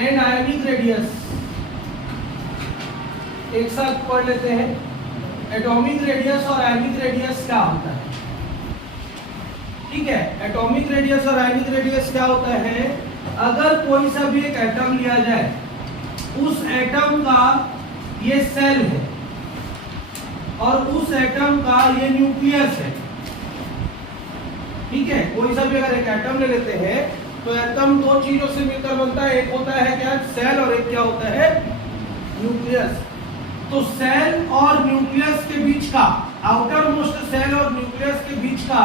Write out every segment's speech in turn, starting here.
And ionic radius, एक साथ पढ़ लेते हैं। एटॉमिक रेडियस और आयोनिक रेडियस क्या होता है? ठीक है, एटॉमिक रेडियस और आयोनिक रेडियस क्या होता है? अगर कोई सा भी एक एटम लिया जाए, उस एटम का ये सेल है और उस एटम का ये न्यूक्लियस है। ठीक है, कोई सा भी अगर एक एटम ले लेते हैं तो एटम दो चीजों से मिलकर बनता है, एक होता है क्या? सेल, और एक क्या होता है? न्यूक्लियस। तो सेल और न्यूक्लियस के बीच का, आउटर मोस्ट सेल और न्यूक्लियस के बीच का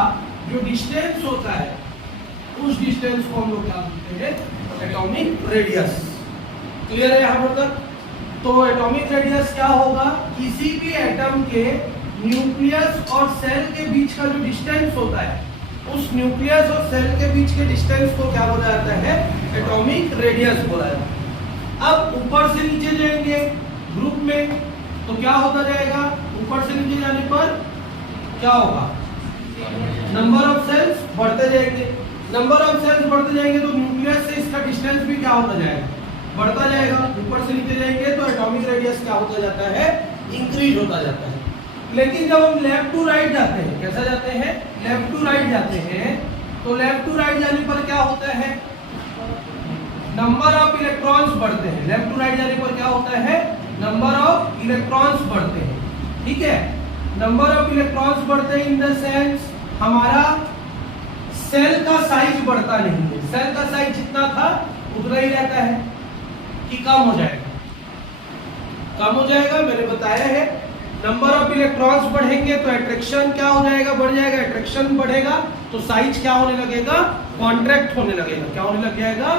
जो डिस्टेंस होता है, उस डिस्टेंस को हम लोग क्या बोलते हैं? Atomic radius. क्लियर है यहाँ पर तक? तो एटॉमिक रेडियस क्या होगा? किसी भी एटम के न्यूक्लियस और सेल के बीच का जो डिस्टेंस होता है, उस न्यूक्लियस और सेल के बीच के डिस्टेंस को क्या बोला जाता है? एटॉमिक रेडियस बोला जाता है। अब ऊपर से नीचे जाएंगे ग्रुप में तो क्या होता जाएगा? ऊपर से नीचे जाने पर क्या होगा? नंबर ऑफ सेल्स बढ़ते जाएंगे। नंबर ऑफ सेल्स बढ़ते जाएंगे तो न्यूक्लियस से इसका डिस्टेंस भी क्या होता जाएगा? बढ़ता जाएगा। ऊपर से नीचे जाएंगे तो एटॉमिक रेडियस क्या होता जाता है? इंक्रीज होता जाता है। लेकिन जब हम लेफ्ट टू राइट जाते हैं, कैसा जाते हैं? लेफ्ट टू राइट जाते हैं, तो लेफ्ट टू राइट जाने पर क्या होता है? नंबर ऑफ इलेक्ट्रॉन्स बढ़ते हैं। लेफ्ट टू राइट जाने पर क्या होता है? नंबर ऑफ इलेक्ट्रॉन्स बढ़ते हैं। ठीक है, नंबर ऑफ इलेक्ट्रॉन्स बढ़ते हैं इन द सेंस हमारा सेल का साइज बढ़ता नहीं है। सेल का साइज जितना था उतना ही रहता है कि कम हो जाएगा? कम हो जाएगा। मैंने बताया है, नंबर ऑफ इलेक्ट्रॉन्स बढ़ेंगे तो अट्रैक्शन क्या हो जाएगा? बढ़ जाएगा। अट्रैक्शन बढ़ेगा तो साइज क्या होने लगेगा? कॉन्ट्रैक्ट होने लगेगा। क्या होने लग जाएगा?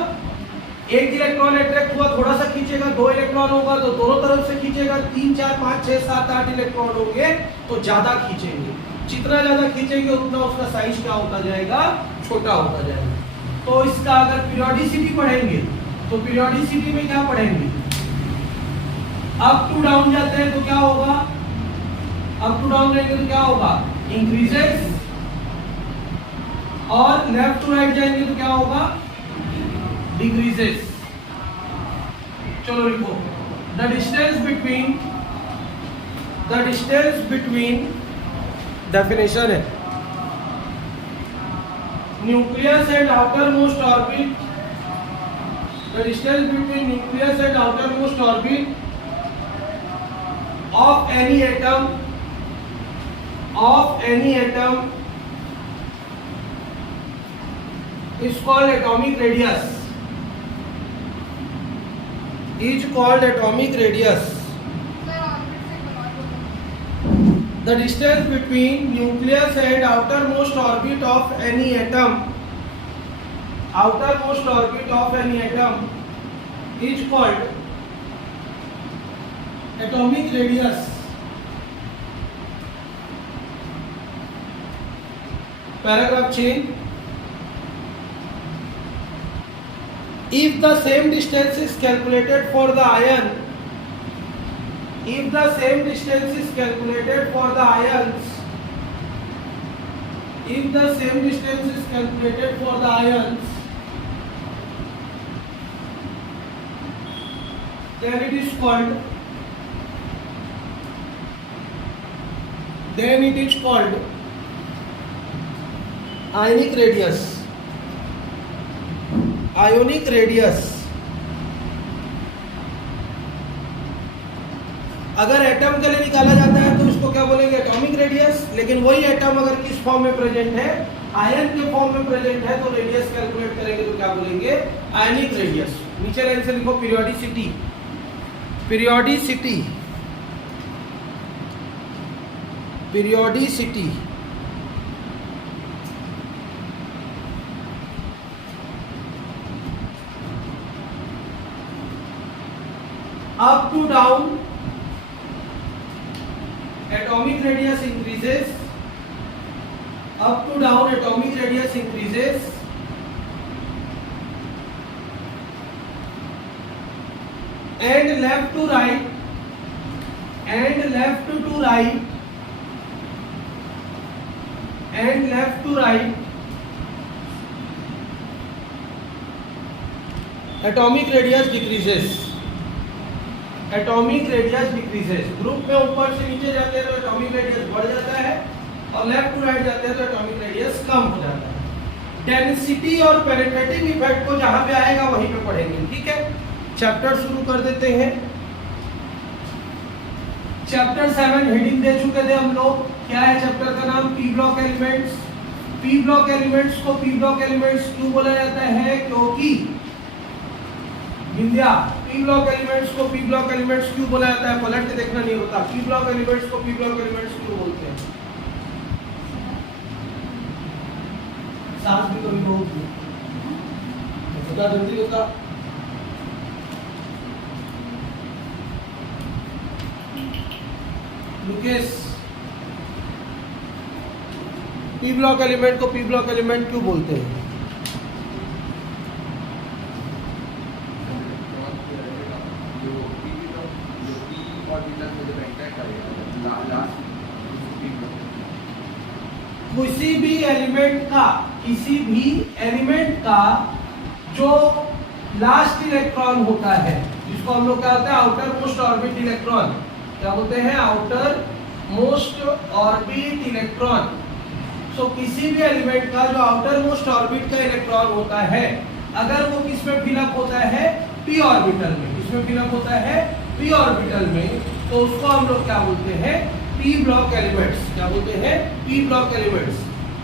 एक इलेक्ट्रॉन अट्रैक्ट हुआ, थोड़ा सा खींचेगा, दो इलेक्ट्रॉन होगा तो दोनों तरफ से खींचेगा, 3 4 5 6 7 8 इलेक्ट्रॉन होंगे तो ज्यादा खींचेंगे। जितना ज्यादा खींचेंगे उतना उसका साइज क्या होता जाएगा? छोटा होता जाएगा। तो इसका अगर पीरियोडिसिटी पढ़ेंगे तो पीरियोडिसिटी में क्या पढ़ेंगे? अप टू डाउन जाते हैं तो क्या होगा? अप टू डाउन जाएंगे तो क्या होगा? इंक्रीजेस। और लेफ्ट टू राइट जाएंगे तो क्या होगा? डिक्रीजेस। चलो लिखो, द डिस्टेंस बिटवीन डेफिनेशन है nucleus and outer most orbit, the distance between nucleus and outer most orbit of any atom is called atomic radius. Is called atomic radius. The distance between nucleus and outermost orbit of any atom, is called atomic radius. Paragraph change. If the same distance is calculated for the ion, then it is called ionic radius. अगर atom के लिए निकाला जाता है तो उसको क्या बोलेंगे? Atomic radius. लेकिन वही एटम अगर किस फॉर्म में प्रेजेंट है? आयन के फॉर्म में प्रेजेंट है तो रेडियस कैलकुलेट करेंगे तो क्या बोलेंगे? Ionic radius. नीचे लाइन से लिखो periodicity. up to down atomic radius increases, up to down atomic radius increases, and left to right atomic radius decreases, atomic radius decreases. Group में ऊपर से नीचे जाते हैं तो एटॉमिक रेडियस बढ़ जाता है और लेफ्ट टू राइट जाते हैं तो एटॉमिक रेडियस कम हो जाता है। डेंसिटी और पेनिट्रेटिंग इफेक्ट को जहां पे आएगा वहीं पे पढ़ेंगे, ठीक है। चैप्टर शुरू कर देते हैं। चैप्टर 7 हेडिंग दे चुके थे हम लोग। क्या है चैप्टर का नाम? P block elements. P block elements को पी ब्लॉक एलिमेंट्स क्यों बोला जाता है? क्योंकि विद्या, पी ब्लॉक एलिमेंट्स को पी ब्लॉक एलिमेंट्स क्यों बोला जाता है? पलट के देखना नहीं होता। पी ब्लॉक एलिमेंट्स को पी ब्लॉक एलिमेंट्स क्यों बोलते हैं? सांस भी कभी होगी बता जल्दी होता। लुकेश, पी ब्लॉक एलिमेंट को पी ब्लॉक एलिमेंट क्यों बोलते हैं? किसी भी एलिमेंट का जो लास्ट इलेक्ट्रॉन होता है, जिसको हम लोग क्या होता है? Outermost orbit electron. क्या बोलते हैं? Outermost orbit electron. So किसी भी एलिमेंट का जो आउटर मोस्ट ऑर्बिट का इलेक्ट्रॉन होता है, अगर वो किस में फिलअप होता है? पी ऑर्बिटल में। किसमें फिलअप होता है? पी ऑर्बिटल में। तो उसको हम लोग क्या बोलते हैं? P block elements. क्या बोलते हैं? P block elements.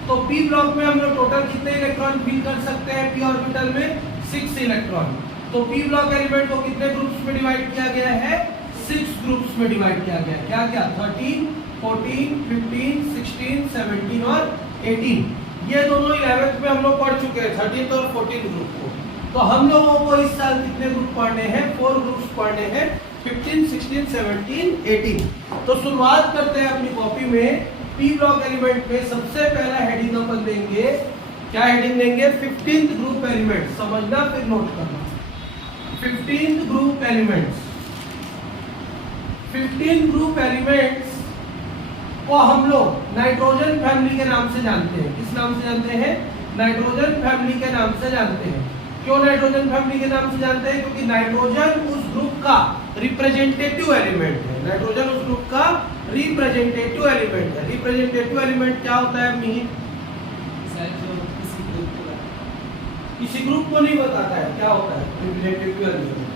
तो पी ब्लॉक में हम लोग टोटल कितने इलेक्ट्रॉन फिल कर सकते हैं? पी ऑर्बिटल में 6 इलेक्ट्रॉन। तो पी ब्लॉक एलिमेंट को कितने ग्रुप्स में डिवाइड किया गया है? 6 ग्रुप्स में डिवाइड किया गया है। क्या क्या? 13, 14, 15, 16, 17 और 18। ये दोनों 11th में हम लोग पढ़ चुके हैं, 13th और 14th ग्रुप को। तो हम लोगों को इस साल कितने ग्रुप पढ़ने हैं? 4 ग्रुप्स पढ़ने हैं, 15, 16, 17, 18। तो शुरुआत करते हैं अपनी कॉपी में। पी ब्लॉक एलिमेंट में सबसे पहला हेडिंग अपन देंगे। क्या हेडिंग देंगे? 15th group element. समझना फिर नोट करना। 15th group elements. 15 group elements को हम लोग नाइट्रोजन फैमिली के नाम से जानते हैं। किस नाम से जानते हैं? नाइट्रोजन फैमिली के नाम से जानते हैं। क्यों नाइट्रोजन फैमिली के नाम से जानते हैं? क्योंकि नाइट्रोजन उस ग्रुप का रिप्रेजेंटेटिव एलिमेंट है। नाइट्रोजन उस ग्रुप का रिप्रेजेंटेटिव एलिमेंट है। रिप्रेजेंटेटिव एलिमेंट क्या होता है? मीन किसी ग्रुप को नहीं बताता है। क्या होता है रिप्रेजेंटेटिव एलिमेंट?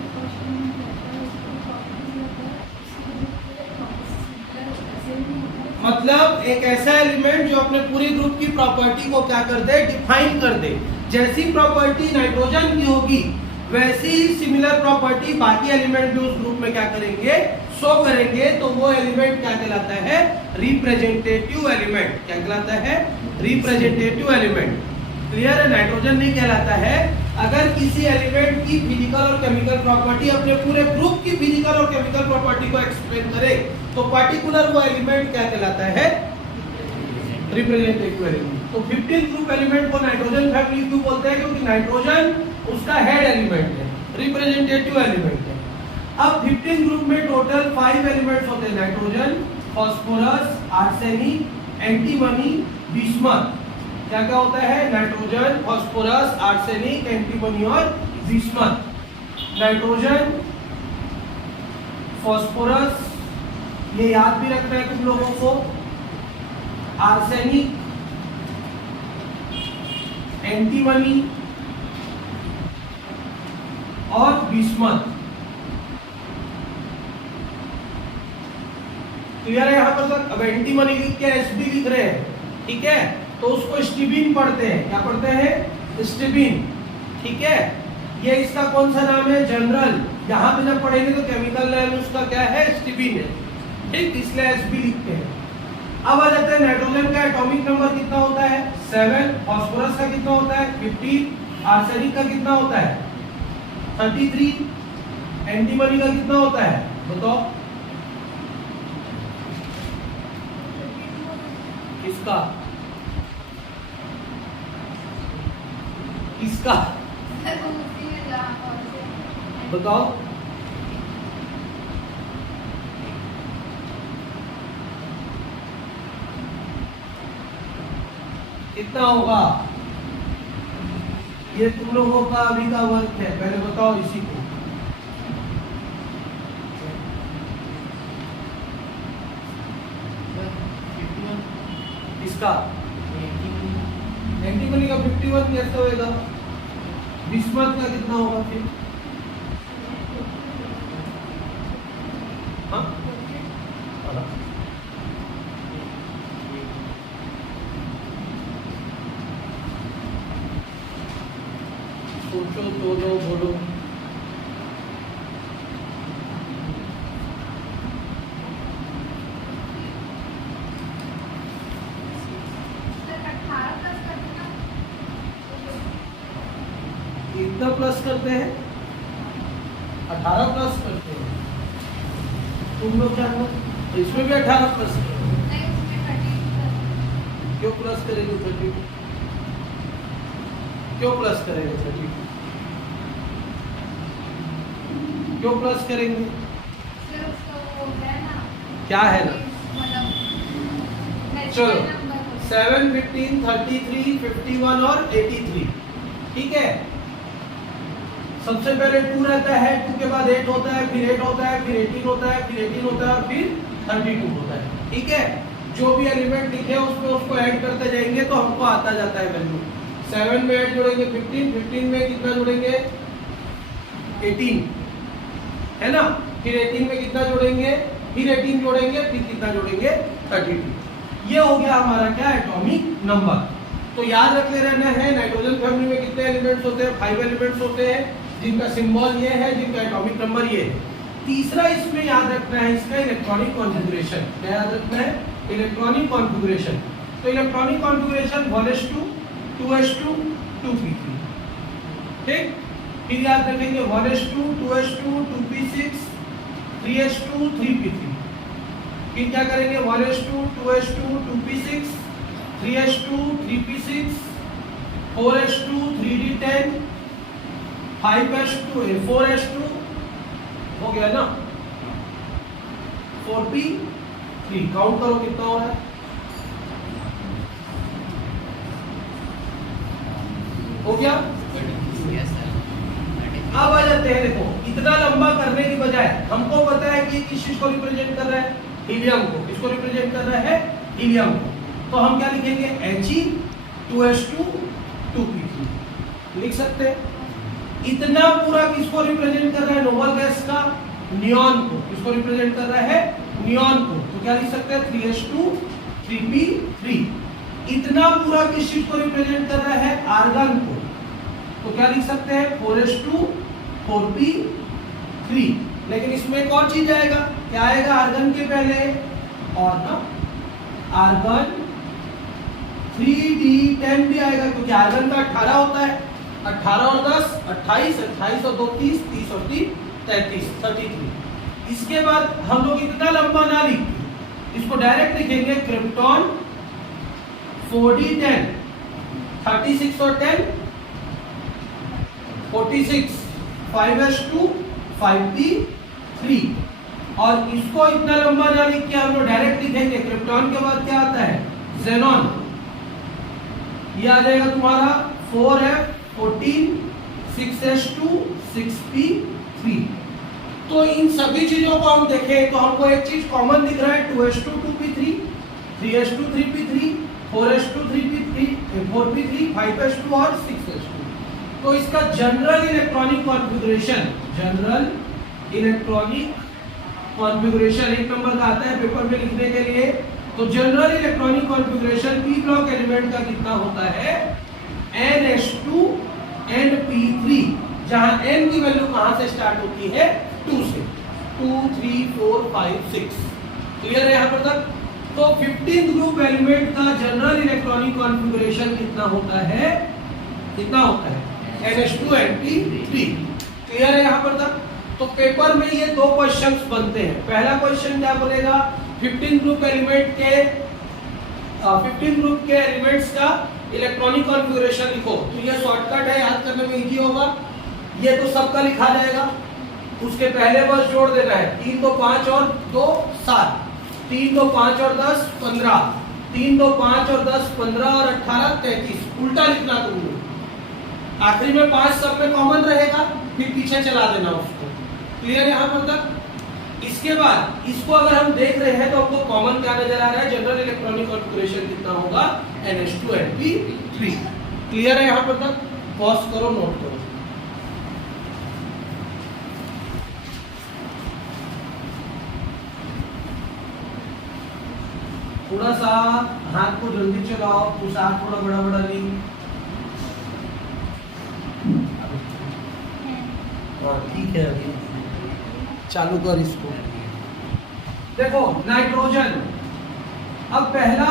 मतलब एक ऐसा एलिमेंट जो अपने पूरी ग्रुप की प्रॉपर्टी को क्या कर दे? डिफाइन कर दे। जैसी प्रॉपर्टी नाइट्रोजन की होगी, वैसी सिमिलर प्रॉपर्टी बाकी एलिमेंट भी उस ग्रुप में क्या करेंगे? शो करेंगे। तो वो एलिमेंट क्या कहलाता है? Representative element. क्या कहलाता है? Representative element. क्लियर है? नाइट्रोजन नहीं कहलाता है। अगर किसी एलिमेंट की फिजिकल और केमिकल प्रॉपर्टी अपने पूरे ग्रुप की फिजिकल और केमिकल प्रॉपर्टी को एक्सप्लेन करे, तो पार्टिकुलर वो एलिमेंट क्या कहलाता है? Representative element. तो 15 ग्रुप एलिमेंट को नाइट्रोजन फैमिली क्यों बोलते हैं? क्योंकि नाइट्रोजन उसका हेड एलिमेंट है, रिप्रेजेंटेटिव एलिमेंट है। अब 15 ग्रुप में टोटल 5 एलिमेंट्स होते हैं। Nitrogen, phosphorus, arsenic, antimony, bismuth. क्या क्या होता है? नाइट्रोजन, फास्फोरस, आर्सेनिक, एंटीमनी और बिस्मथ। नाइट्रोजन, फास्फोरस, ये याद भी रखना है तुम लोगों को। आर्सेनिक, एंटीमनी और बिस्मथ। क्लियर है यहां पर तक? अब एंटीमनी लिख के एसबी लिख रहे हैं, ठीक है? तो उसको स्टीबिन पढ़ते हैं। क्या पढ़ते हैं? स्टीबिन, ठीक है? ये इसका कौन सा नाम है? जनरल। यहाँ पे जब पढ़ेंगे तो केमिकल नेम उसका क्या है? स्टीबिन है, ठीक? इसलिए एसबी लिखते हैं। अब आ जाते हैं नाइट्रोजन का एटॉमिक नंबर कितना होता है? 7। फास्फोरस का कितना होता है? 15। आर्सेनिक का कितना होता है? 33। एंटीमनी का कितना होता है? बताओ किसका? किसका? बताओ। कितना होगा? ये तुम लोगों का अभी का वर्क है, पहले बताओ इसी को। इसका 90 का 51 कैसे होएगा? बिस्मत का कितना होगा फिर? हाँ? सोचो तो दो बोलो। कितना प्लस करते हैं? 18 प्लस करते हैं। तुम लोग क्या करो? इसमें भी 18 प्लस करो। क्यों प्लस करेंगे 32? क्यों प्लस करेंगे 32? क्यों प्लस करेंगे? क्या है ना? चलो 7, 15, 33, 51 और 83, ठीक है। सबसे पहले 2 रहता है, 2 के बाद 8 होता है, फिर 8 होता है, फिर 18 होता है, फिर 18 होता है और फिर 32 होता है, ठीक है। जो भी एलिमेंट लिखे हैं उसमें उसको ऐड करते जाएंगे तो हमको आता जाता है वैल्यू। 7 में ऐड जोड़ेंगे 15, 15 में कितना जोड़ेंगे? 18, है ना। फिर 18 में कितना जोड़ेंगे? फिर 18 जोड़ेंगे, फिर कितना जोड़ेंगे? 32। ये हो गया हमारा क्या? Atomic number. तो याद रखते रहना है, नाइट्रोजन फैमिली में कितने एलिमेंट्स होते हैं? 5 एलिमेंट्स होते हैं, जिनका सिंबल ये है, जिनका एटॉमिक नंबर ये है। तीसरा इसमें याद रखना है इसका इलेक्ट्रॉनिक कॉन्फ़िगरेशन। क्या याद रखना है? Electronic configuration. तो electronic configuration 1s2, 2s2, 2p3, ठीक। फिर याद रखेंगे 1s2, 2s2, 2p6, 3s2, 3p3। फिर क्या करेंगे? 1s2, 2s2, 2p6, 3s2, 3p6, 4s2, 3d10, 5s2, 4s2 हो गया ना, 4p3। काउंट करो कितना हो रहा है? हो गया? अब आ जाते हैं, देखो इतना लंबा करने की बजाय हमको पता है कि किस चीज को रिप्रेजेंट कर रहा है? हीलियम को। किसको रिप्रेजेंट कर रहा है? हीलियम को। तो हम क्या लिखेंगे? He, 2s2, 2p3 लिख सकते हैं। इतना पूरा किसको रिप्रेजेंट कर रहा है? नोबल गैस का नियॉन को। किसको रिप्रेजेंट कर रहा है? नियॉन को। तो क्या लिख सकते हैं? 3s2, 3p3। इतना पूरा किस चीज को रिप्रेजेंट कर रहा है? आर्गन को। तो क्या लिख सकते हैं? 4s2, 4p3। लेकिन इसमें एक और चीज आएगा। क्या आएगा आर्गन के पहले? और ना आर्गन 3d10 भी आएगा, क्योंकि आर्गन का 18 होता है। 18 और 10 28, 28 और 2 30, 30 और 3 33, 33। इसके बाद हम लोग इतना लंबा ना लिखें, इसको डायरेक्ट लिखेंगे क्रिप्टॉन 4d10, 36 और 10 46, 5s2, 5p3। और इसको इतना लंबा ना लिख के हम लोग डायरेक्ट लिखेंगे क्रिप्टॉन के बाद क्या आता है? ज़ेनॉन। ये आ जाएगा तुम्हारा 4f14, 6s2, 6p3। तो इन सभी चीजों को हम देखें तो हमको एक चीज कॉमन दिख रहा है, 2s2, 2p3, 3s2, 3p3, 4s2, 3p3, 4p3, 5s2 और 6s2। तो इसका general electronic configuration, general electronic configuration 1 number का आता है पेपर में लिखने के लिए। तो general electronic configuration p block element का कितना होता है? ns2 np3, जहां n की वैल्यू कहां से स्टार्ट होती है? 2 से। 2 3 4 5 6। क्लियर है यहां पर तक? तो 15th ग्रुप एलिमेंट का जनरल इलेक्ट्रॉनिक कॉन्फ़िगरेशन कितना होता है? कितना होता है? ns2 np3। क्लियर है यहां पर तक? तो पेपर में ये 2 क्वेश्चंस बनते हैं। पहला क्वेश्चन क्या बोलेगा? 15 ग्रुप एलिमेंट के 15 ग्रुप के एलिमेंट्स का इलेक्ट्रॉनिक कॉन्फ़िगरेशन लिखो। तो ये शॉर्टकट है, याद करने में इजी होगा। ये तो सबका लिखा जाएगा, उसके पहले बस जोड़ देना है। 3 2 5 और 2 7, 3 2 5 और 10 15, 3 2 5 और 10 15 और 18 33। उल्टा लिखना तुमने, आखिरी में 5 सब में कॉमन रहेगा, फिर पीछे चला देना उसको। क्लियर यहाँ पर तक? इसके बाद इसको अगर हम देख रहे हैं तो हमको कॉमन क्या नजर आ रहा है, जनरल इलेक्ट्रॉनिक कॉन्फ़िगरेशन कितना होगा, NH2 क्लियर है यहाँ पर तक? पॉज करो, नोट करो। थोड़ा सा हाथ को जल्दी चलाओ, उस हाथ थोड़ा बड़ा बड़ा ली। ठीक है, अभी चालू कर इसको। देखो नाइट्रोजन, अब पहला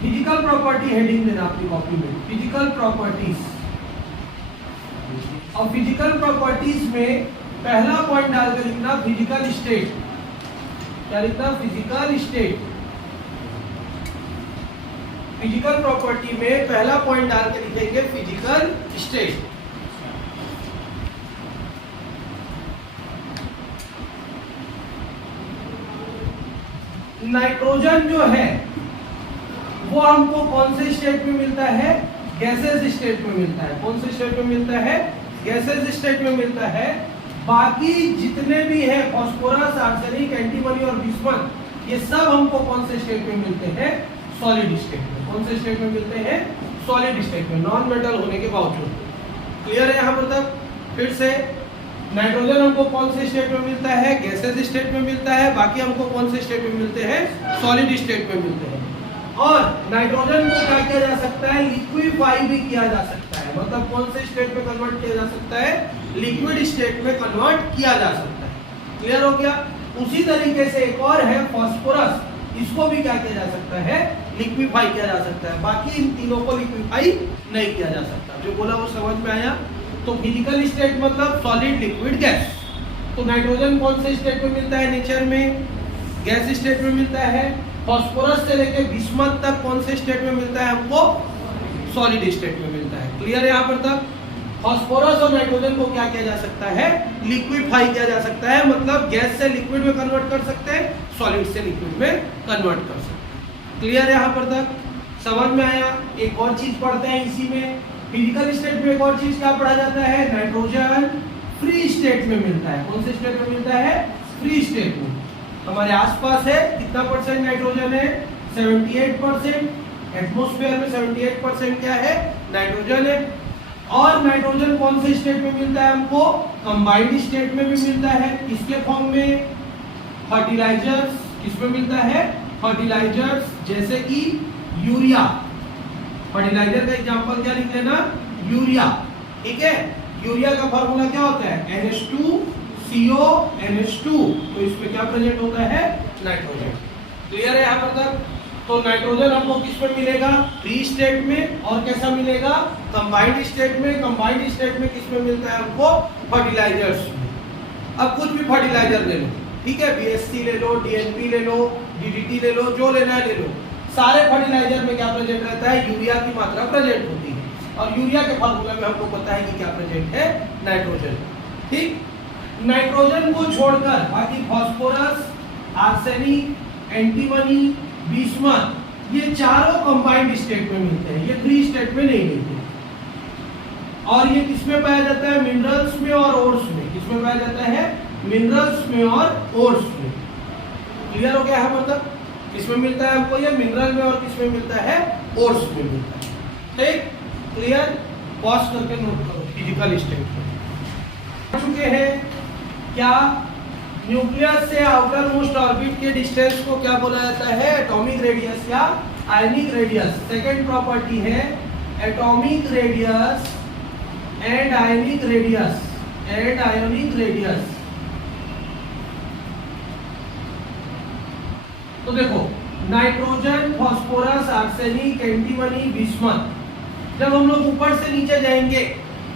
फिजिकल प्रॉपर्टी हेडिंग देना आपकी कॉपी में, फिजिकल प्रॉपर्टीज। और फिजिकल प्रॉपर्टीज में पहला पॉइंट डालकर लिखना फिजिकल स्टेट। क्या लिखना? Physical state. फिजिकल प्रॉपर्टी में पहला पॉइंट डाल के लिखेंगे फिजिकल स्टेट। नाइट्रोजन जो है वो हमको कौन से स्टेट में मिलता है? गैसेस स्टेट में मिलता है। कौन से स्टेट में मिलता है? गैसेस स्टेट में मिलता है। बाकी जितने भी है फास्फोरस, आर्सेनिक, एंटीमनी और बिस्मथ, ये सब हमको कौन से स्टेट में मिलते हैं? सॉलिड स्टेट में। कौन से स्टेट में मिलते हैं? सॉलिड स्टेट में, नॉन मेटल होने के बावजूद। क्लियर है यहाँ पर तक? फिर से नाइट्रोजन हमको कौन से स्टेट में मिलता है? गैसेस स्टेट में मिलता है। बाकी हमको कौन से स्टेट में मिलते हैं? सॉलिड स्टेट में मिलते हैं। और नाइट्रोजन को क्या किया जा सकता है? लिक्विफाई भी किया जा सकता है। मतलब कौन से स्टेट में कन्वर्ट किया जा सकता है? लिक्विड स्टेट में कन्वर्ट किया जा सकता है। क्लियर हो गया? उसी तरीके से एक और है फास्फोरस, इसको भी क्या किया जा सकता है? लिक्विफाई किया जा सकता है। बाकी इन तीनों को लिक्विफाई नहीं किया जा सकता। जो बोला वो समझ में आया? तो फिजिकल स्टेट मतलब सॉलिड, लिक्विड, गैस। तो नाइट्रोजन कौन से स्टेट में मिलता है? नेचर में गैस स्टेट में मिलता है। फास्फोरस से लेके बिस्मथ तक कौन से स्टेट में मिलता है? हमको सॉलिड स्टेट में मिलता है। क्लियर है यहाँ पर तक? फास्फोरस और नाइट्रोजन को क्या किया जा सकता है? लिक्विफाई किया जा सकता है। मतलब गैस से लिक्विड में कन्वर्ट कर सकते हैं, सॉलिड से लिक्विड में कन्वर्ट कर सकते हैं। क्लियर है यहाँ पर तक? समझ में आया? एक और चीज पढ़ते हैं इसी में। फिजिकल स्टेट में एक और चीज क्या पढ़ा जाता है? नाइट्रोजन फ्री स्टेट में मिलता है। कौन से स्टेट में मिलता है? फ्री स्टेट में। हमारे आसपास है कितना परसेंट नाइट्रोजन है? 78%। एटमॉस्फेयर में 78% क्या है? नाइट्रोजन है। और नाइट्रोजन कौन से स्टेट में मिलता है हमको? कंबाइंड स्टेट में भी मिलता है। इसके फॉर्म में फर्टिलाइजर्स, किसमें मिलता है? फर्टिलाइजर्स, जैसे कि यूरिया। फर्टिलाइजर का एग्जांपल क्या लिख लेना? यूरिया। ठीक है? यूरिया का फॉर्मूला क्या होता है? NH2CO NH2। तो इसमें क्या प्रेजेंट होता है? नाइट्रोजन। क्लियर है यहाँ पर तक? तो नाइट्रोजन हमको किस में मिलेगा? फ्री स्टेट में। और कैसा मिलेगा? कंबाइंड स्टेट में। कंबाइंड स्टेट में किस में मिलता है हमको? फर्टिलाइजर्स में। अब कुछ भी फर्टिलाइजर ले लो, ठीक है? BSC ले लो, DNP ले लो, DDT ले लो, जो लेना है ले लो। सारे फर्टिलाइजर में क्या प्रेजेंट रहता है? यूरिया की मात्रा प्रेजेंट होती है। और यूरिया के फार्मूला में हमको पता है कि क्या प्रेजेंट है? नाइट्रोजन। ठीक? नाइट्रोजन को छोड़कर बाकी फास्फोरस, आर्सेनिक, एंटीमनी, बिस्मथ, ये चारों कंबाइंड स्टेट में मिलते हैं। ये फ्री स्टेट में नहीं मिलते। और ये किसमें पाया जाता है? मिनरल्स में और ओर्स में। किसमें पाया जाता है? मिनरल्स में और ओर्स में। क्लियर हो गया है? मतलब किसमें मिलता है हमको? ये मिनरल में। और किसमें मिलता है? ओर्स में मिलता है। ठीक? क्लियर? पॉज करके नोट करो। फिजिकल स्टेट में चुके हैं क्या? न्यूक्लियस से आउटर मोस्ट ऑर्बिट के डिस्टेंस को क्या बोला जाता है? एटॉमिक रेडियस या आयनिक रेडियस। सेकेंड प्रॉपर्टी है atomic radius and ionic radius. And ionic radius. तो देखो nitrogen, phosphorus, arsenic, antimony, bismuth, जब हम लोग ऊपर से नीचे जाएंगे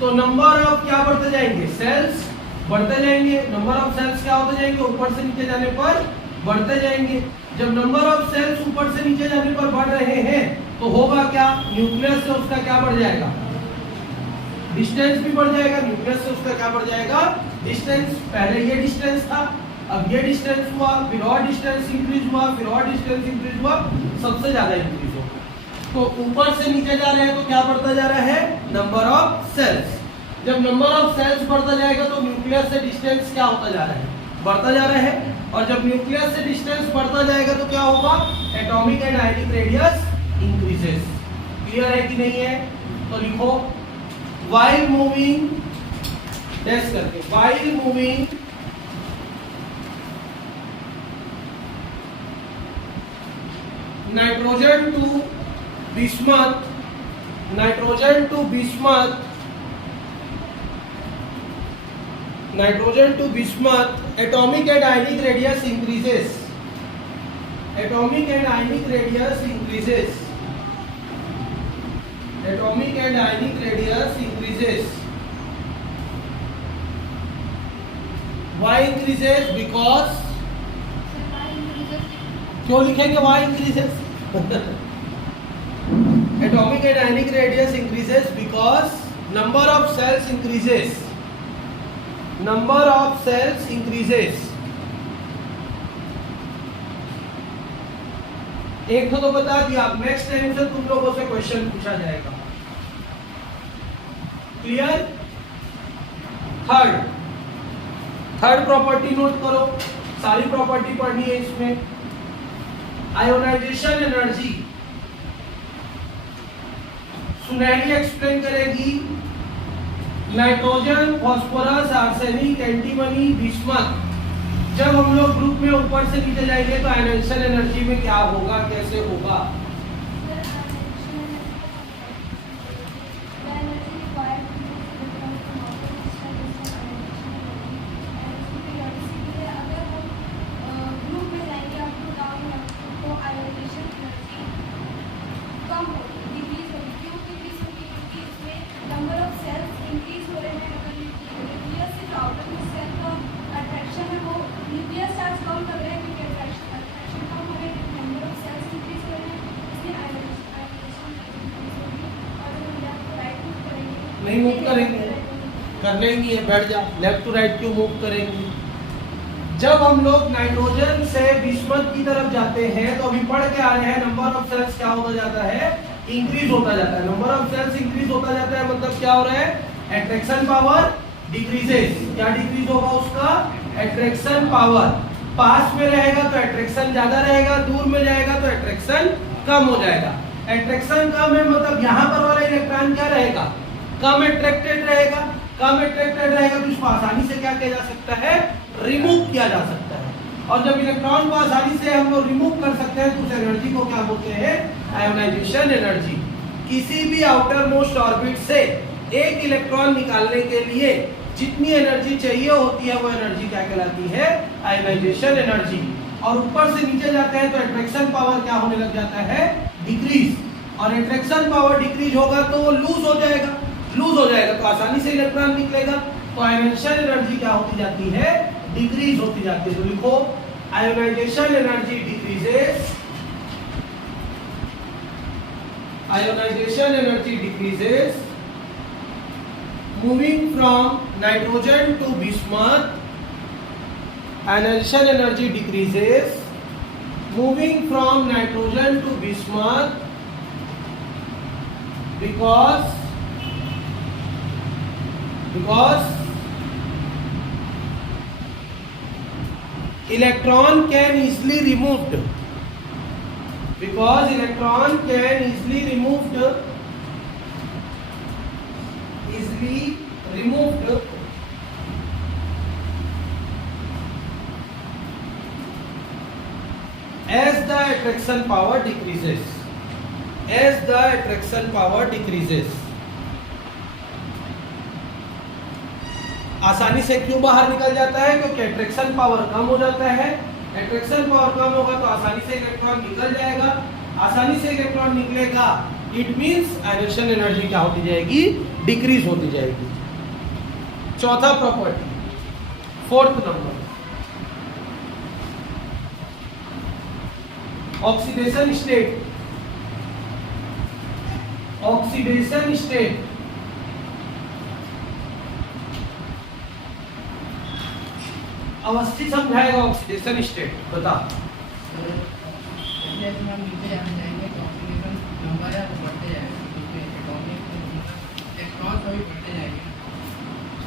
तो नंबर ऑफ क्या बढ़ते जाएंगे? सेल्स बढ़ते जाएंगे। नंबर ऑफ सेल्स क्या होते जाएंगे? ऊपर से नीचे जाने पर बढ़ते जाएंगे। जब नंबर ऑफ सेल्स ऊपर से नीचे जाने पर बढ़ रहे हैं तो होगा क्या? न्यूक्लियस से उसका क्या बढ़ जाएगा? डिस्टेंस भी बढ़ जाएगा। न्यूक्लियस से उसका क्या बढ़ जाएगा? डिस्टेंस। पहले ये डिस्टेंस था, अब ये डिस्टेंस हुआ, फिर और डिस्टेंस इंक्रीज हुआ, फिर और डिस्टेंस इंक्रीज हुआ, सबसे ज्यादा इंक्रीज हुआ। तो ऊपर से नीचे जा रहे हैं तो क्या बढ़ता जा रहा है? Number of cells. जब नंबर ऑफ सेल्स बढ़ता जाएगा तो न्यूक्लियस से डिस्टेंस क्या होता जा रहा है, बढ़ता जा रहा है। और जब न्यूक्लियस से डिस्टेंस बढ़ता जाएगा तो क्या होगा, atomic and ionic radius increases. Clear है कि नहीं है? तो लिखो व्हाइल मूविंग डैश करके, while moving nitrogen to bismuth, nitrogen to bismuth, nitrogen to bismuth, atomic and ionic radius increases, atomic and ionic radius increases, atomic and ionic radius increases. Why increases? Because, क्यों लिखेंगे why increases? Atomic and ionic radius increases because number of cells increases, number of cells increases। एक तो बता दिया, next time से तुम लोगों से क्वेश्चन पूछा जाएगा। क्लियर? थर्ड प्रॉपर्टी नोट करो, सारी प्रॉपर्टी पढ़नी है इसमें। आयोनाइजेशन एनर्जी सुनहरी एक्सप्लेन करेगी। Nitrogen, phosphorus, arsenic, antimony, bismuth, जब हम लोग ग्रुप में ऊपर से नीचे जाएंगे तो आयोनाइजेशन एनर्जी में क्या होगा, कैसे होगा? नहीं मूव करेंगे, करने ही है, बैठ जा। लेफ्ट टू राइट क्यों मूव करेंगे? जब हम लोग नाइट्रोजन से बिस्मथ की तरफ जाते हैं तो अभी पढ़ के आ रहे हैं नंबर ऑफ सेल्स क्या होता जाता है, इंक्रीज होता जाता है। नंबर ऑफ सेल्स इंक्रीज होता जाता है मतलब क्या हो रहा है, एट्रैक्शन पावर डिक्रीजेस। क्या डिक्रीज होगा उसका, एट्रैक्शन पावर। पास में रहेगा तो एट्रैक्शन ज्यादा रहेगा, दूर में जाएगा तो एट्रैक्शन कम हो जाएगा। एट्रैक्शन कम है मतलब यहाँ पर वाला इलेक्ट्रॉन क्या रहेगा, कम अट्रैक्टेड रहेगा। कम अट्रैक्टेड रहेगा तो इसको आसानी से क्या किया जा सकता है, रिमूव किया जा सकता है। और जब इलेक्ट्रॉन को आसानी से हम लोग रिमूव कर सकते हैं तो उस एनर्जी को क्या बोलते हैं, आयोनाइजेशन एनर्जी। किसी भी आउटर मोस्ट ऑर्बिट से एक इलेक्ट्रॉन निकालने के लिए जितनी एनर्जी चाहिए होती है वो एनर्जी क्या कहलाती है, आयोनाइजेशन एनर्जी। और ऊपर से नीचे जाते हैं तो अट्रैक्शन पावर क्या होने लग जाता है, डिक्रीज। और अट्रैक्शन पावर डिक्रीज होगा तो वो लूज हो जाएगा, लूज हो जाएगा तो आसानी से इलेक्ट्रॉन निकलेगा। तो आयोनाइजेशन एनर्जी क्या होती जाती है, डिक्रीज होती जाती है। तो लिखो ionization energy decreases, ionization energy decreases moving from nitrogen to bismuth, ionization energy decreases moving from nitrogen to bismuth because electron can easily removed, because electron can easily removed as the attraction power decreases, as the attraction power decreases। आसानी से क्यों बाहर निकल जाता है, क्योंकि attraction power कम हो जाता है। अट्रैक्शन पावर कम होगा तो आसानी से इलेक्ट्रॉन निकल जाएगा। आसानी से इलेक्ट्रॉन निकलेगा, इट मींस आयोनाइजेशन एनर्जी क्या होती जाएगी, डिक्रीज होती जाएगी। चौथा property, fourth number, oxidation state. Oxidation state अवस्थी समझाएगा। ऑक्सीडेशन स्टेट बता।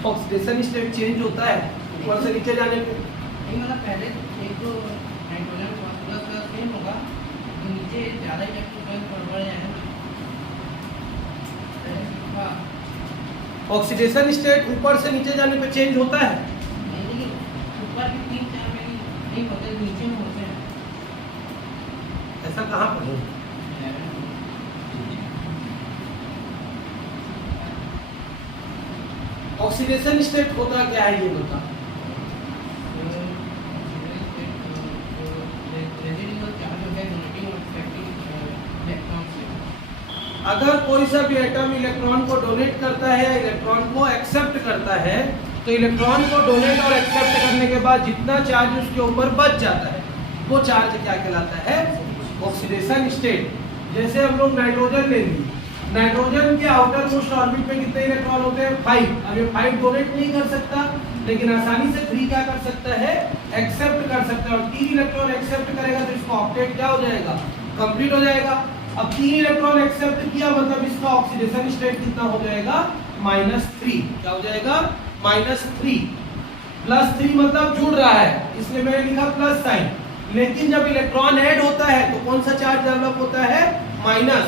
ऑक्सीडेशन स्टेट चेंज होता है ऊपर से नीचे जाने पे। नहीं मतलब पहले एक तो नाइट्रोजन फॉस्फोरस का सेम होगा तो नीचे ज़्यादा इलेक्ट्रॉन बढ़ जाएगा। ऑक्सीडेशन स्टेट ऊपर से नीचे जाने पे चेंज होता है। नहीं लेकिन ऊपर के 3-4 में नहीं होते, नीचे में होते हैं। ऐसा कहाँ पढ़े? ऑक्सीडेशन स्टेट होता क्या है ये बता। अगर कोई सा भी एटम इलेक्ट्रॉन को डोनेट करता है या इलेक्ट्रॉन को एक्सेप्ट करता है तो इलेक्ट्रॉन को डोनेट और एक्सेप्ट करने के बाद जितना चार्ज उसके ऊपर बच जाता है वो चार्ज क्या कहलाता है? Oxidation state. जैसे हम लोग नाइट्रोजन ले ली, नाइट्रोजन के आउटर मोस्ट ऑर्बिट में कितने इलेक्ट्रॉन होते हैं? 5। अब ये 5 डोनेट नहीं कर सकता लेकिन आसानी से 3 क्या कर सकता है? एक्सेप्ट कर सकता है। और 3 इलेक्ट्रॉन एक्सेप्ट करेगा तो इसका ऑक्टेट क्या हो जाएगा? कंप्लीट हो जाएगा। अब 3 इलेक्ट्रॉन एक्सेप्ट किया मतलब इसका ऑक्सीडेशन स्टेट कितना हो जाएगा? -3। क्या हो जाएगा? -3। +3 मतलब जुड़ रहा है, इसलिए मैंने लिखा प्लस साइन। लेकिन जब इलेक्ट्रॉन ऐड होता है तो कौन सा चार्ज डेवलप होता है? माइनस।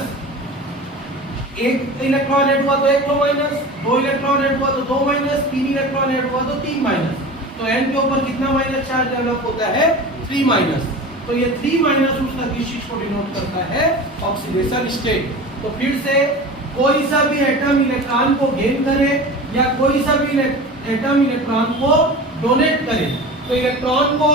एक इलेक्ट्रॉन ऐड हुआ तो 1 तो माइनस, 2 इलेक्ट्रॉन ऐड हुआ तो 2 माइनस, 3 इलेक्ट्रॉन ऐड हुआ तो 3 माइनस। तो n के ऊपर कितना माइनस चार्ज डेवलप होता है? 3 माइनस। तो ये 3 माइनस उसका किस चीज को डिनोट करता है? Oxidation state. तो फिर से कोई सा भी एटम इलेक्ट्रॉन को गेन करे या कोई सा भी एटम इलेक्ट्रॉन को डोनेट करे तो इलेक्ट्रॉन को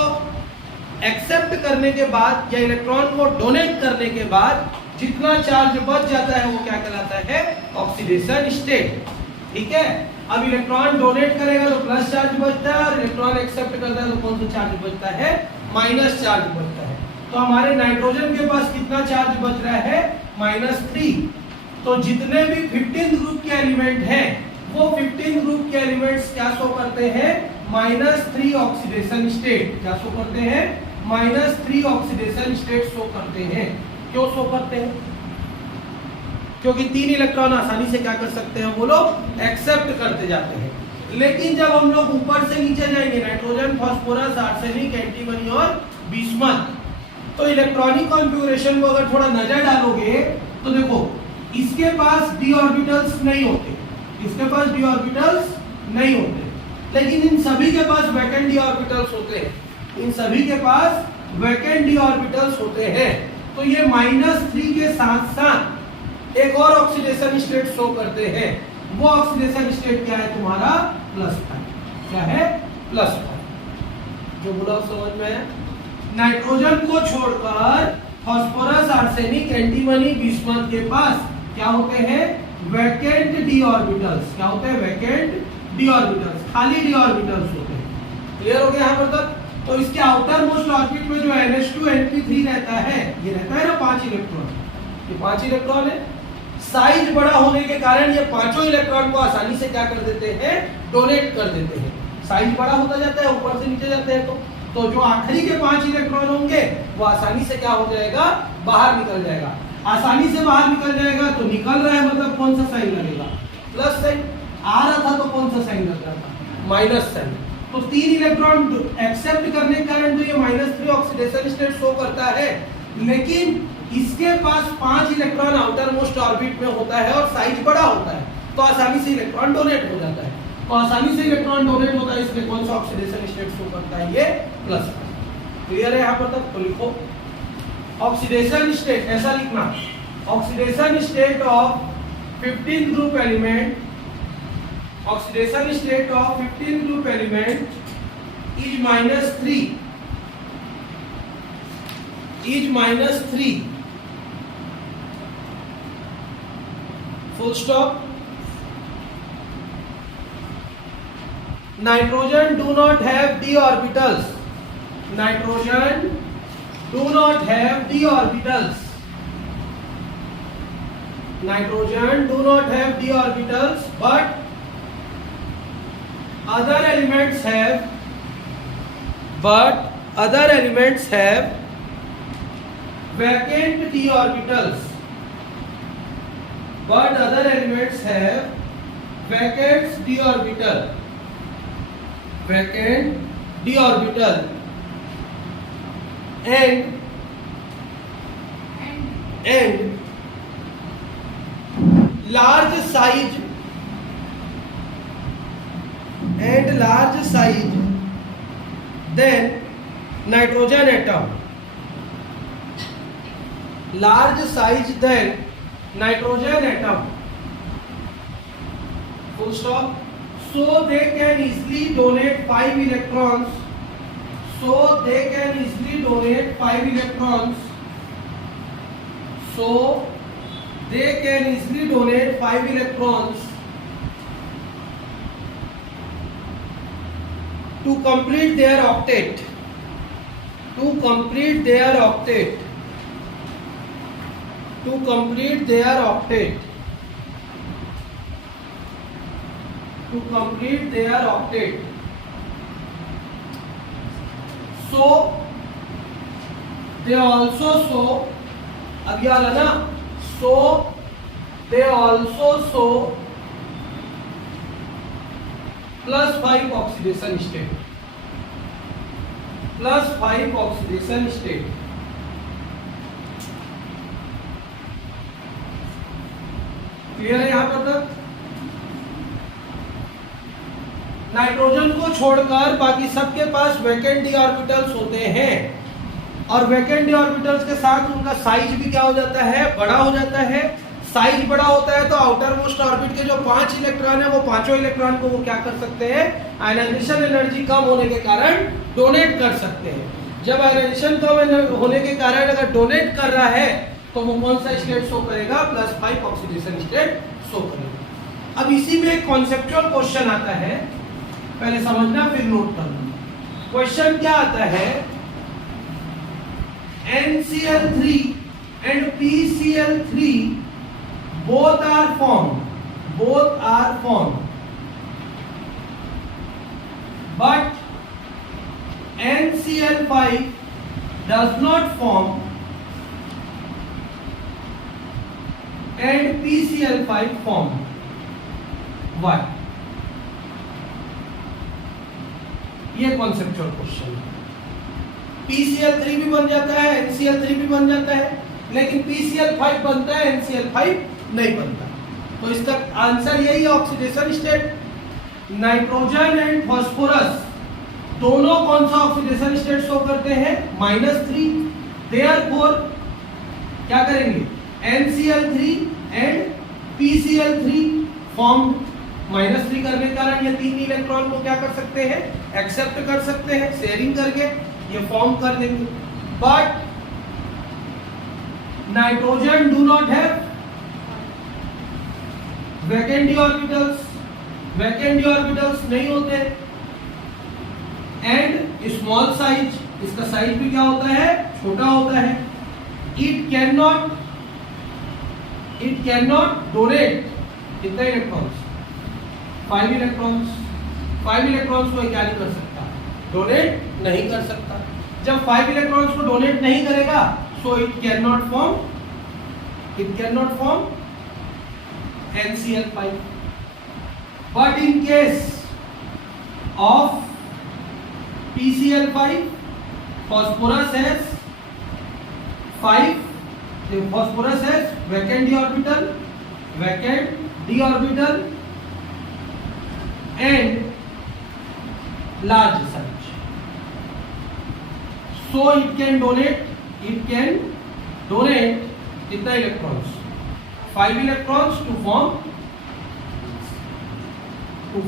एक्सेप्ट करने के बाद या इलेक्ट्रॉन को डोनेट करने के बाद जितना चार्ज बच जाता है वो क्या कहलाता है? Oxidation state. ठीक है। अब इलेक्ट्रॉन डोनेट करेगा तो प्लस चार्ज बचता है और इलेक्ट्रॉन एक्सेप्ट करता है तो कौन सा चार्ज बचता है? माइनस चार्ज बचता है। तो हमारे नाइट्रोजन के पास कितना चार्ज बच रहा है? -3। तो जितने भी 15 ग्रुप के एलिमेंट हैं वो 15 ग्रुप के एलिमेंट्स क्या शो करते हैं? -3 ऑक्सीडेशन स्टेट। क्या शो करते हैं? -3 ऑक्सीडेशन स्टेट शो करते हैं। क्यों शो करते हैं? क्योंकि 3 इलेक्ट्रॉन आसानी से क्या कर सकते हैं? वो लोग एक्सेप्ट करते जाते हैं। लेकिन जब हम लोग ऊपर से नीचे जाएंगे, नाइट्रोजन, फास्फोरस, आर्सेनिक, एंटीमनी और बिस्मथ, तो इलेक्ट्रॉनिक कॉन्फ़िगरेशन को अगर थोड़ा नजर डालोगे तो देखो इसके पास d ऑर्बिटल्स नहीं होते, इसके पास d ऑर्बिटल्स नहीं होते, लेकिन इन सभी के पास वैकेंट d ऑर्बिटल्स होते हैं। इन सभी के पास वैकेंट d ऑर्बिटल्स होते हैं। तो ये -3 के साथ साथ एक और ऑक्सीडेशन स्टेट शो करते हैं। वो ऑक्सीडेशन स्टेट क्या है तुम्हारा? +5। क्या है? +5। जो बोला समझ में है? नाइट्रोजन को छोड़कर फास्फोरस, आर्सेनिक, एंटीमनी, बिस्मथ के पास क्या होते हैं? Vacant d orbitals. क्या होते हैं? वैकेंट d ऑर्बिटल्स, खाली d ऑर्बिटल्स होते हैं। क्लियर हो गया यहाँ पर तक? तो इसके आउटर मोस्ट ऑर्बिट में जो NH2 NP3 रहता है, ये रहता है ना 5 इलेक्ट्रॉन, ये 5 इलेक्ट्रॉन है। साइज बड़ा होने के कारण ये पांचों इलेक्ट्रॉन को आसानी से क्या कर देते हैं? डोनेट कर देते हैं। साइज बड़ा होता जाता है, ऊपर से नीचे जाते हैं तो जो आखिरी के 5 इलेक्ट्रॉन होंगे वो आसानी से क्या हो जाएगा? बाहर निकल जाएगा। आसानी से बाहर निकल जाएगा तो निकल रहा है मतलब कौन सा साइन लगेगा? Plus sign. आ रहा था तो कौन सा साइन लग रहा था? Minus sign. तो 3 इलेक्ट्रॉन एक्सेप्ट करने के कारण तो ये -3 ऑक्सीडेशन स्टेट शो करता है, लेकिन इसके पास 5 इलेक्ट्रॉन आउटर मोस्ट ऑर्बिट में होता है और साइज बड़ा होता है तो आसानी से इलेक्ट्रॉन डोनेट हो जाता है। तो आसानी से इलेक्ट्रॉन डोनेट होता है, इसलिए कौन सा ऑक्सीडेशन स्टेट शो करता है? ये +5। क्लियर है यहाँ पर तक? तो लिखो ऑक्सीडेशन स्टेट, ऐसा लिखना, oxidation state of 15 group element, oxidation state of 15 group element is -3, is -3, full stop. Nitrogen do not have d orbitals. Nitrogen do not have d orbitals. Nitrogen do not have d orbitals, but other elements have. But other elements have vacant d orbitals. But other elements have vacant d orbital. vacant d orbital and large size then nitrogen atom, large size than nitrogen atom, full stop. So they can easily donate 5 electrons, so they can easily donate 5 electrons, so they can easily donate 5 electrons to complete their octet, to complete their octet, to complete their octet, to complete their octet. So they also show, अब ये वाला ना, so they also show +5 oxidation state, +5 oxidation state. Clear है यहां पर तक? Nitrogen को छोड़कर बाकी सबके पास वैकेंट डी ऑर्बिटल्स होते हैं और वैकेंट डी ऑर्बिटल्स के साथ उनका साइज भी क्या हो जाता है, बड़ा हो जाता है। साइज बड़ा होता है तो आउटर मोस्ट ऑर्बिट के जो 5 इलेक्ट्रॉन है वो पांचों इलेक्ट्रॉन को वो क्या कर सकते हैं, आयनाइजेशन एनर्जी कम होने के कारण डोनेट कर सकते हैं। जब आयनाइजेशन कम होने के कारण अगर डोनेट कर रहा है तो वो कौन सा स्टेट शो करेगा, +5 ऑक्सीडेशन स्टेट शो करेगा। अब इसी में एक कॉन्सेप्चुअल क्वेश्चन आता है, पहले समझना फिर नोट करना। क्वेश्चन क्या आता है, NCl3 and PCl3 both are formed, but NCl5 does not form and PCl5 form. Why? ये कॉन्सेप्चुअल क्वेश्चन है। PCl3 भी बन जाता है, NCl3 भी बन जाता है, लेकिन PCl5 बनता है, NCl5 नहीं बनता। तो इसका आंसर यही है, oxidation state. Nitrogen and phosphorus दोनों कौन सा ऑक्सीडेशन स्टेट शो करते हैं, -3। देयरफॉर क्या करेंगे, NCl3 एंड PCl3 फॉर्म -3 करने के कारण ये 3 इलेक्ट्रॉन को क्या कर सकते हैं, एक्सेप्ट कर सकते हैं, शेयरिंग करके ये फॉर्म कर देंगे। But nitrogen do not have vacant D orbitals, vacant D orbitals नहीं होते, एंड स्मॉल साइज, इसका साइज भी क्या होता है, छोटा होता है। इट कैन नॉट डोनेट कितने इलेक्ट्रॉन्स, 5 इलेक्ट्रॉन्स। 5 इलेक्ट्रॉन्स को क्या नहीं कर सकता, डोनेट नहीं कर सकता। जब 5 इलेक्ट्रॉन्स को डोनेट नहीं करेगा, so it can not form NCl5. But in case of PCl5, phosphorus has 5, the phosphorus has vacant d orbital, and large size. So it can donate कितना electrons, 5 electrons to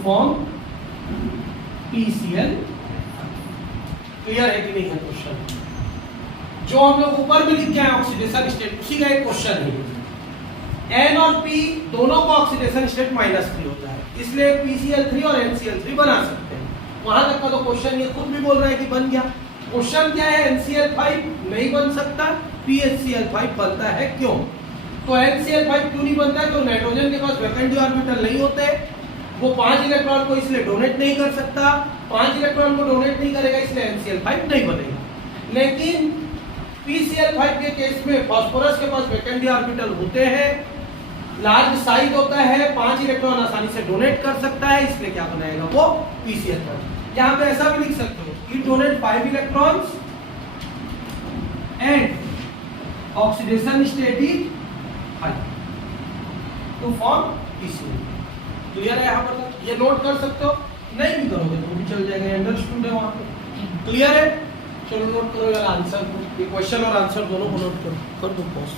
form PCl। Clear है कि नहीं है question? जो हम लोग ऊपर भी लिख के आए ऑक्सीडेशन स्टेट, उसी का एक क्वेश्चन है। N और P दोनों का ऑक्सीडेशन स्टेट -3 होता है, इसलिए PCl3 और NCl3 बना सकते हैं। वहां तक का तो क्वेश्चन ये खुद भी बोल रहा है कि बन गया। क्वेश्चन क्या है, NCl5 नहीं बन सकता, PHCl5 बनता है, क्यों? तो NCl5 क्यों नहीं बनता है, तो नाइट्रोजन के पास वैकेंट डी ऑर्बिटल नहीं होते, वो 5 इलेक्ट्रॉन को इसलिए डोनेट नहीं कर सकता। 5 इलेक्ट्रॉन को डोनेट नहीं करेगा, इसलिए NCl5 नहीं बनेगा। लेकिन PCl5 के केस में फास्फोरस के पास वैकेंट डी ऑर्बिटल होते हैं, लार्ज साइज होता है, 5 इलेक्ट्रॉन आसानी से डोनेट कर सकता है, इसलिए क्या बनाएगा वो PCl। यहाँ पे ऐसा भी लिख सकते हो, it donate 5 electrons and oxidation state is high to form PCl। Clear है? यहाँ पर ये नोट कर सकते हो, नहीं भी करोगे तो भी चल जाएगा, अंडरस्टूड है वहां पे। क्लियर है? चलो नोट करो यार आंसर को, ये क्वेश्चन और आंसर दोनों को नोट करो, कर दो पॉज।